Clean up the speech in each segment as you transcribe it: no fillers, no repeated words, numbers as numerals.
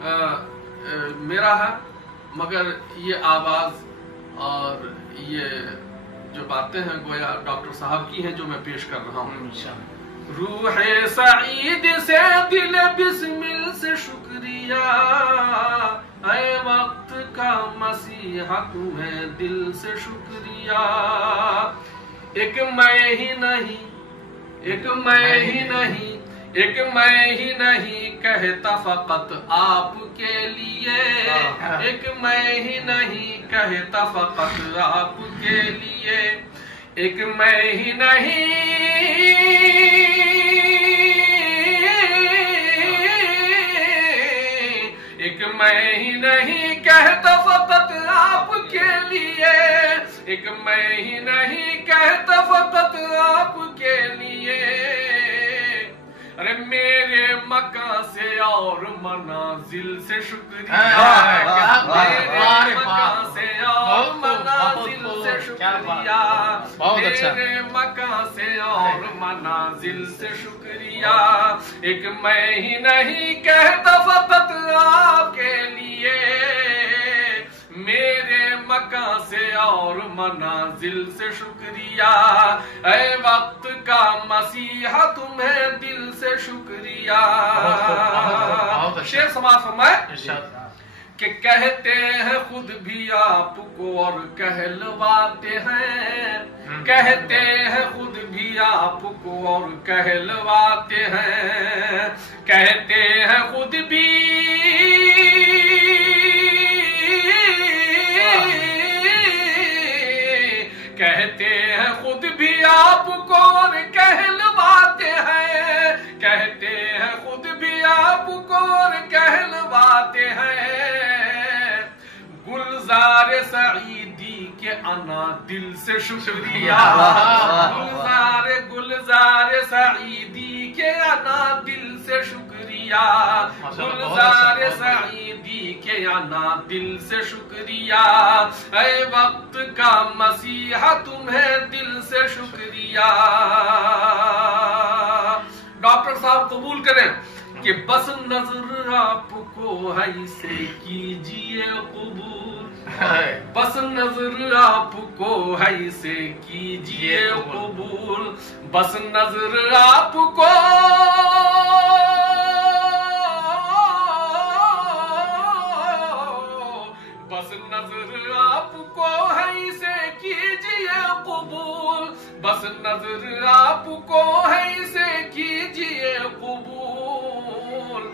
میرا ہے، مگر یہ آواز اور یہ جو باتیں ہیں گویا ڈاکٹر صاحب کی ہیں جو میں پیش کر رہا ہوں. روح سعید سے دل بسمل سے شکریہ، اے وقت کا مسیحا تمہیں دل سے شکریہ. ایک میں ہی نہیں، ایک میں ہی نہیں، ایک میں ہی نہیں کہتا فقط آپ کے لیے، ایک میں ہی نہیں کہتا فقط آپ کے لیے، ایک میں ہی نہیں ایک میں ہی نہیں کہتا فقط آپ کے لیے، ایک میں ہی نہیں کہتا فقط آپ کے لیے. ارے میرے مکان سے اور منازل سے شکریہ، میرے مکان سے اور منازل سے شکریہ، میرے مکان سے اور منازل سے شکریہ. ایک میں ہی نہیں کہتا فقط آپ کے لیے، میرے مکان سے اور منازل سے شکریہ. اے وقت کا مسیحا تمہیں دل سے شکریہ. شعر سماعت فرمائے کہ کہتے ہیں خود بھی آپ کو اور کہلواتے ہیں، کہتے ہیں خود بھی آپ کو اور کہلواتے ہیں، کہتے ہیں خود بھی کہتے ہیں خود بھی آپ کو اور کہلواتے ہیں، کہتے ہیں خود بھی آپ کو اور کہلواتے ہیں. گلزار سعیدی کے انا دل سے شکریہ، گلزار سعیدی کے انا دل سے شکریہ، گلزار سعیدی کے انا دل سے شکریہ. اے وقت کا مسیحا تمہیں دل سے شکریہ. ڈاکٹر صاحب قبول کریں کہ بس نظر آپ کو ہے سے کیجئے قبول، بس نظر آپ کو ہے سے کیجئے قبول، بس نظر آپ کو بس نظر آپ کو ہے سے کیجئے قبول، بس نظر آپ کو ہے سے کیجئے قبول.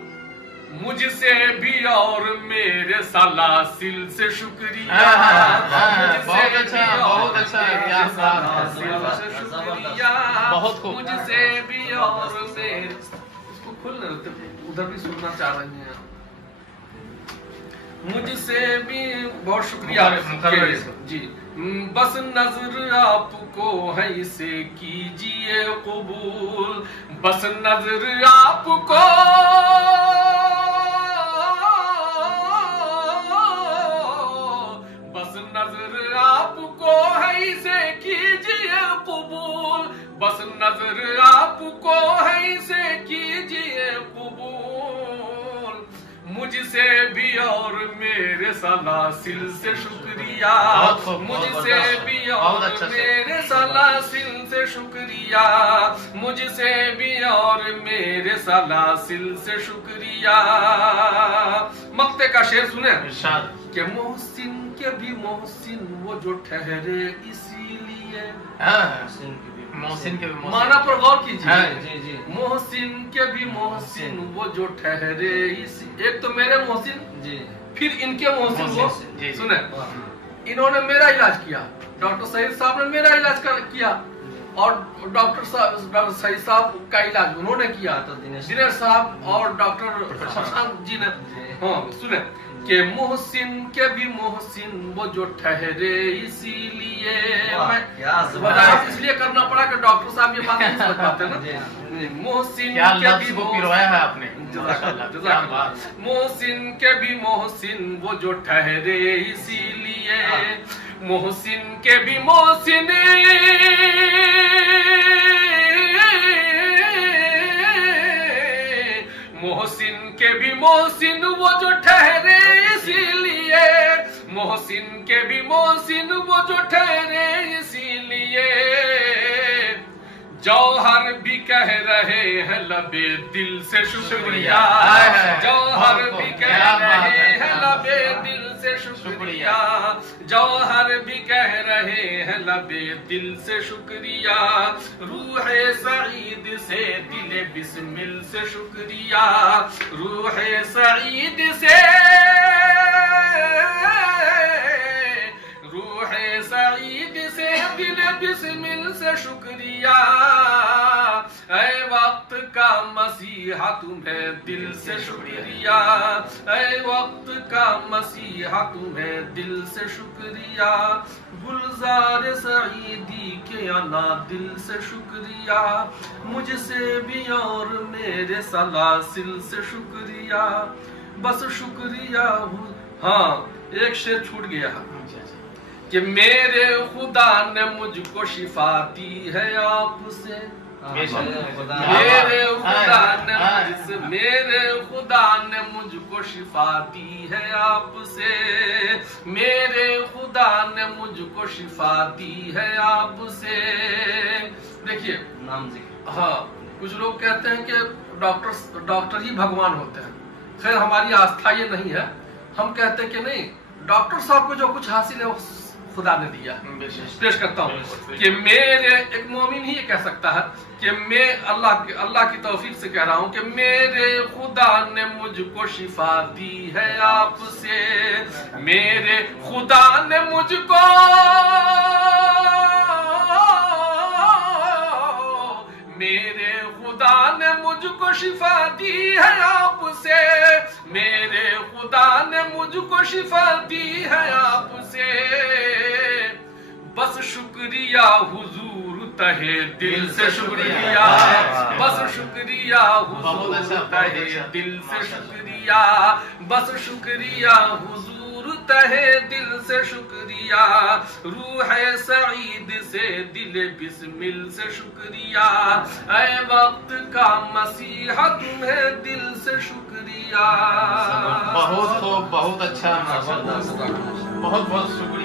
مجھ سے بھی اور میرے سلاسل سے شکریہ، بہت اچھا، بہت اچھا، کیا بات ہے، مجھ سے بھی اور میرے، اس کو کھولنا ادھر بھی سننا چاہ رہے ہیں. مجھ سے بھی بہت شکریہ جی. بس نظر آپ کو ہے سے کیجئے قبول، بس نظر آپ کو بس نظر آپ کو ہے سے کیجئے قبول، بس نظر آپ کو ہے سے کیجئے قبول. مجھ سے بھی اور میرے سلاسل سے شکریہ، مجھ سے بھی اور میرے سلاسل سے شکریہ، مجھ سے بھی اور میرے سلاسل سے شکریہ. مقطع کا شعر سنیں کہ محسن کے بھی محسن وہ جو ٹھہرے اسی لیے، محسن کے بھی معنی پر غور کیجیے. محسن کے بھی محسن وہ جو ٹھہرے اسی، ایک تو میرے محسن پھر ان کے محسن وہ سنیں. انہوں نے میرا علاج کیا، ڈاکٹر سعید صاحب نے میرا علاج کیا، اور ڈاکٹر سعید صاحب کا علاج انہوں نے کیا، دنیش صاحب اور ڈاکٹر ششانک جی نے. ہاں سنیں کہ محسن کے بھی محسن وہ جو ٹھہرے اسی لیے. وضاحت اس لیے کرنا پڑا کہ ڈاکٹر صاحب یہ بات نہیں سمجھ پاتے نا. محسن کے بھی محسن کے بھی محسن وہ جو ٹھہرے اسی لیے، محسن کے بھی محسن محسن کے بھی محسن وہ جو ٹھہرے اسی لیے، محسن کے بھی محسن وہ جو ٹھہرے اسی لیے، جوہر بھی کہہ رہے ہیں لبے دل سے شکریہ، جوہر بھی کہہ رہے ہیں لبے دل سے شکریہ، جوہر بھی کہہ رہے ہیں لبے دل سے شکریہ، روح سعید سے دل بسمل سے شکریہ، روح سعید سے روح سعید سے دل بسمل سے شکریہ، اے وقت کا مسیحا تمہیں دل سے شکریہ، اے وقت کا مسیحا تمہیں دل سے شکریہ، گلزار سعیدی کے انا دل سے شکریہ، مجھ سے بھی اور میرے سلاسل سے شکریہ، بس شکریہ ہاں ایک شعر چھوٹ گیا کہ میرے خدا نے مجھ کو شفا دی ہے آپ سے، میرے خدا نے مجھ کو شفا دی ہے آپ سے، میرے خدا نے مجھ کو شفا دی ہے آپ سے۔ دیکھیے ہاں کچھ لوگ کہتے ہیں کہ ڈاکٹر ہی بھگوان ہوتے ہیں، خیر ہماری آستھا یہ نہیں ہے، ہم کہتے ہیں کہ نہیں، ڈاکٹر صاحب کو جو کچھ حاصل ہے خدا نے دیا۔ پیش کرتا ہوں کہ میرے ایک مومن ہی یہ کہہ سکتا ہے کہ میں اللہ کی توفیق سے کہہ رہا ہوں کہ میرے خدا نے مجھ کو شفا دی ہے آپ سے، میرے خدا نے مجھ کو میرے خدا نے مجھ کو شفا دی ہے آپ سے، میرے خدا نے مجھ کو شفا دی ہے آپ سے، بس شکریہ حضور تہے دل سے شکریہ، بس شکریہ حضور تہے دل سے شکریہ، بس شکریہ حضور تہے دل سے شکریہ، روح سعید سے دل بسمل سے شکریہ، اے وقت کا مسیحا تمہیں دل سے شکریہ۔ بہت خوب، بہت اچھا، بہت بہت شکریہ۔